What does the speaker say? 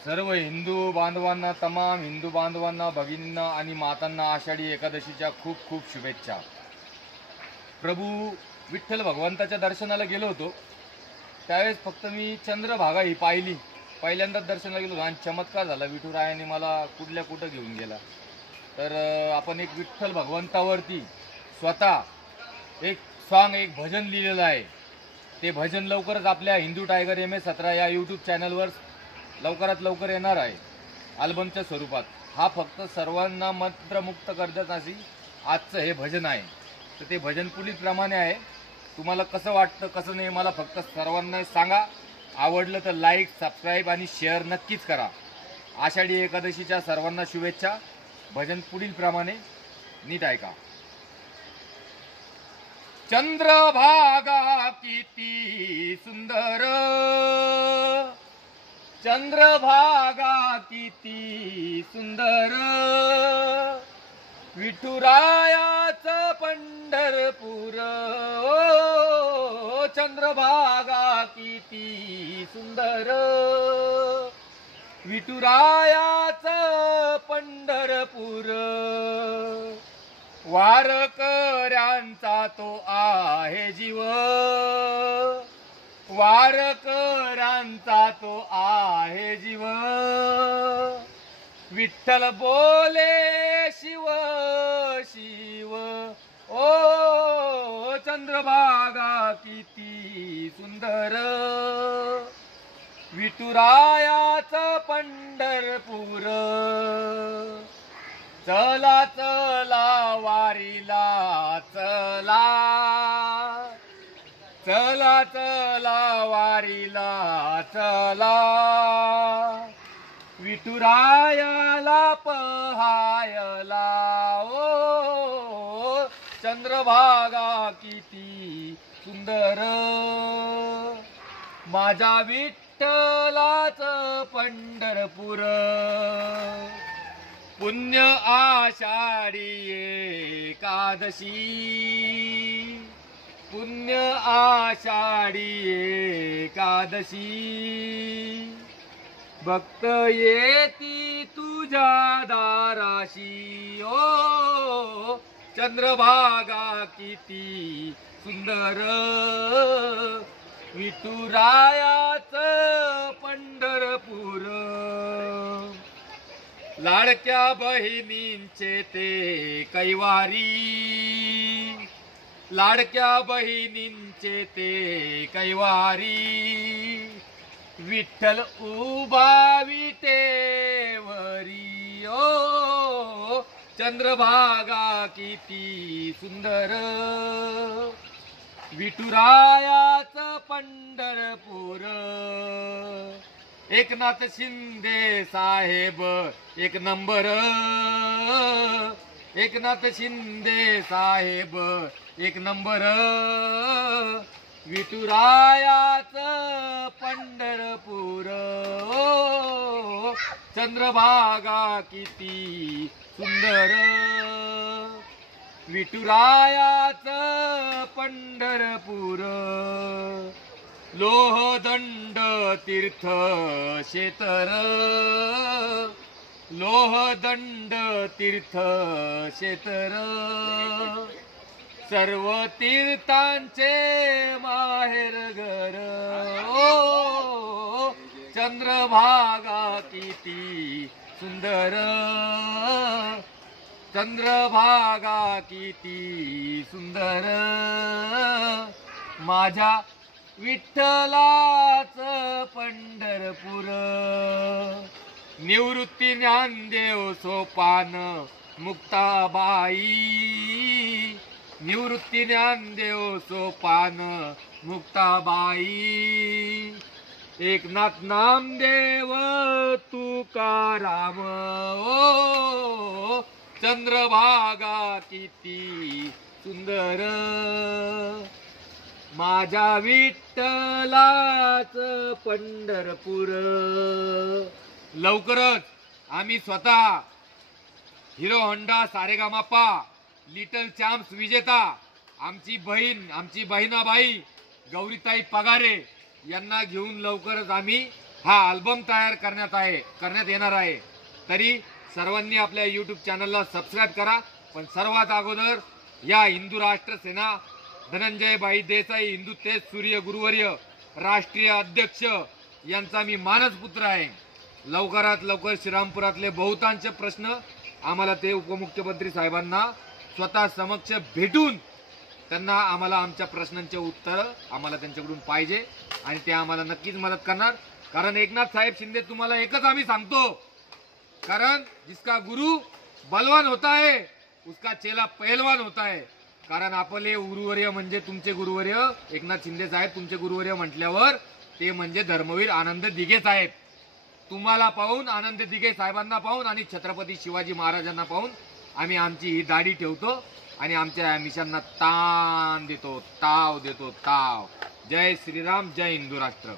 सर्व हिंदू बांधवांना, तमाम हिंदू बांधवांना, भगिनींना आणि मातांना आषाढी एकादशीच्या खूप खूप शुभेच्छा। प्रभू विठ्ठल भगवंताच्या दर्शनाला गेलो होतो, त्यावेळेस फक्त मी चंद्रभागा ही पाहिली, पहिल्यांदाच दर्शनाला गेलो होतो आणि चमत्कार झाला। विठुरायाने मला कुठं घेऊन गेला। तर आपण एक विठ्ठल भगवंतावरती स्वतः एक सॉन्ग, एक भजन लिहिलेलं आहे। ते भजन लवकरच आपल्या हिंदू टायगर MS17 या यूट्यूब चॅनलवर लवकरात लवकर येणार आहे, अल्बमच्या स्वरूपात। हा फक्त सर्वांना मंत्रमुक्त करण्यासाठी आजचं हे भजन आहे। तर ते भजन पुढीलप्रमाणे आहे। तुम्हाला कसं वाटतं कसं नाही मला फक्त सर्वांना सांगा। आवडलं तर लाईक, सबस्क्राईब आणि शेअर नक्कीच करा। आषाढी एकादशीच्या सर्वांना शुभेच्छा। भजन पुढीलप्रमाणे, नीट ऐका। चंद्रभागा किती सुंदर, चंद्रभागा किती सुंदर, विठुरायाचं पंढरपूर। ओ चंद्रभागा किती सुंदर, विठुरायाचं पंढरपूर। वारकऱ्यांचा तो आहे जीव, वारकऱ्यांचा तो आहे जीव। विठ्ठल बोले शिव शिव, ओ चंद्रभागा किती सुंदर, विठुरायाचं पंढरपूर। चला चला वारीला चला, चला चला वारीला चला, विठुरायाला पहायला। ओ चंद्रभागा किती सुंदर, माझा विठ्ठलाचं पंढरपूर। पुण्य आषाढी एकादशी, पुण्य आषाढी एकादशी, भक्त येती तुझ्या दाराशी। ओ चंद्रभागा किती सुंदर, विठुरायाचं पंढरपूर। लाडक्या बहिणींचे ते कैवारी, लाडक्या बहिणींचे ते कैवारी, विठ्ठल उभा विटेवरी। ओ चंद्रभागा किती सुंदर, विठुरायाचं पंढरपूर। एकनाथ शिंदे साहेब एक नंबर, एकनाथ शिंदे साहेब एक नंबर, विठुरायाचं पंढरपूर। ओ चंद्रभागा किती सुंदर, विठुरायाचं पंढरपूर। लोहदंड तीर्थ क्षेत्र, लोहदंड तीर्थ क्षेत्र, सर्व तीर्थांचे माहेर घर। ओ चंद्रभागा किती सुंदर, चंद्रभागा किती सुंदर, माझ्या विठ्ठलाचं पंढरपूर। निवृत्ती ज्ञानदेव सोपान मुक्ताबाई, निवृत्ती ज्ञानदेव सोपान मुक्ताबाई, एकनाथ नामदेव तुकाराम। ओ चंद्रभागा किती सुंदर, माझ्या विठ्ठलाचं पंढरपूर। लवकरच आम्ही स्वतः Hero Honda Sa Re Ga Ma Pa little champs विजेता आमची बहीण, आमची बहिणाबाई गौरीताई पगारे यांना घेऊन लवकरच आम्ही हा अल्बम तयार करण्यात येणार आहे। तरी सर्वांनी आपल्या YouTube चॅनलला सबस्क्राईब करा। पण सर्वात अगोदर या हिंदू राष्ट्र सेना धनंजय भाई देसाई हिंदू तेज सूर्य गुरुवर्य राष्ट्रीय अध्यक्ष यांचा मी मानसपुत्र आहे। लवकरात लवकर श्रीरामपुरातले बहुतांश प्रश्न आम्हाला ते उपमुख्यमंत्री साहेबांना स्वतः समक्ष भेटून त्यांना आम्हाला आमच्या प्रश्नांचे उत्तर आम्हाला त्यांच्याकडून पाहिजे आणि ते आम्हाला नक्कीच मदत करणार। कारण एकनाथ साहेब शिंदे तुम्हाला एकच आम्ही सांगतो, कारण जिसका गुरु बलवान होता है उसका चेला पहलवान होता है। कारण आपले गुरुवर्य म्हणजे तुमचे गुरुवर्य एकनाथ शिंदे साहेब तुमचे गुरुवर्य म्हटल्यावर ते म्हणजे धर्मवीर आनंद दिघे साहेब। तुम्हाला पाहून आनंद दिघे साहेबांना पाहून आणि छत्रपती शिवाजी महाराजांना पाहून आम्ही आमची ही दाढी ठेवतो आणि आमच्या मिशनना ताण देतो, ताव देतो, ताव। जय श्रीराम, जय हिंदू राष्ट्र।